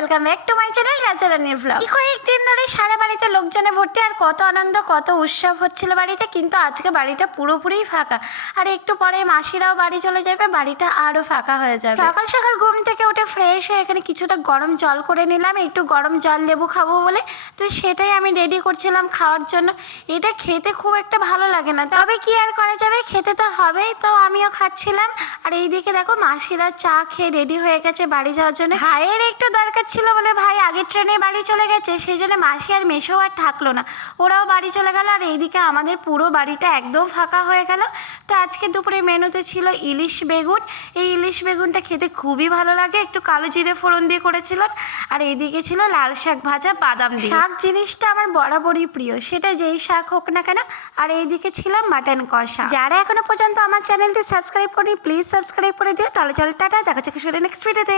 Welcome back to my channel রাজারানীর blog. কয়েকদিন ধরে সারা বাড়িতে লোকজনে ভর্তি, আর কত আনন্দ কত উৎসব হচ্ছিল বাড়িতে, কিন্তু আজকে বাড়িটা পুরোপুরি ফাঁকা। আর একটু পরে মাসিরাও বাড়ি চলে যাবে, বাড়িটা আরও ফাঁকা হয়ে যাবে। সকাল সকাল ঘুম থেকে উঠে ফ্রেশ হয়ে এখানে কিছুটা গরম জল করে নিলাম, একটু গরম জল লেবু খাবো বলে। তো সেটাই আমি রেডি করছিলাম খাওয়ার জন্য। এটা খেতে খুব একটা ভালো লাগে না, তবে কি আর করা যাবে, খেতে তো হবেই। তো আমিও খাচ্ছিলাম। আর এইদিকে দেখো মাসিরা চা খেয়ে রেডি হয়ে গেছে বাড়ি যাওয়ার জন্য। ভাইয়ের একটু দরকার ছিল বলে ভাই আগের ট্রেনে বাড়ি চলে গেছে, সেই জন্য মাসি আর মেশো আর থাকলো না, ওরাও বাড়ি চলে গেল। আর এইদিকে আমাদের পুরো বাড়িটা একদম ফাঁকা হয়ে গেল। তো আজকে দুপুরে মেনুতে ছিল ইলিশ বেগুন। এই ইলিশ বেগুনটা খেতে খুবই ভালো লাগে, একটু কালো জিরে ফোড়ন দিয়ে করেছিলাম। আর এইদিকে ছিল লাল শাক ভাজা বাদাম দিয়ে। শাক জিনিসটা আমার বরাবরই প্রিয়, সেটা যেই শাক হোক না কেন। আর এইদিকে ছিল মাটন কষা। যারা এখনো পর্যন্ত আমার চ্যানেলটি সাবস্ক্রাইব করি প্লিজ সাবস্ক্রাইব করে দিও। চলো চলো টাটা, দেখা যাচ্ছে নেক্সট ভিডিওতে।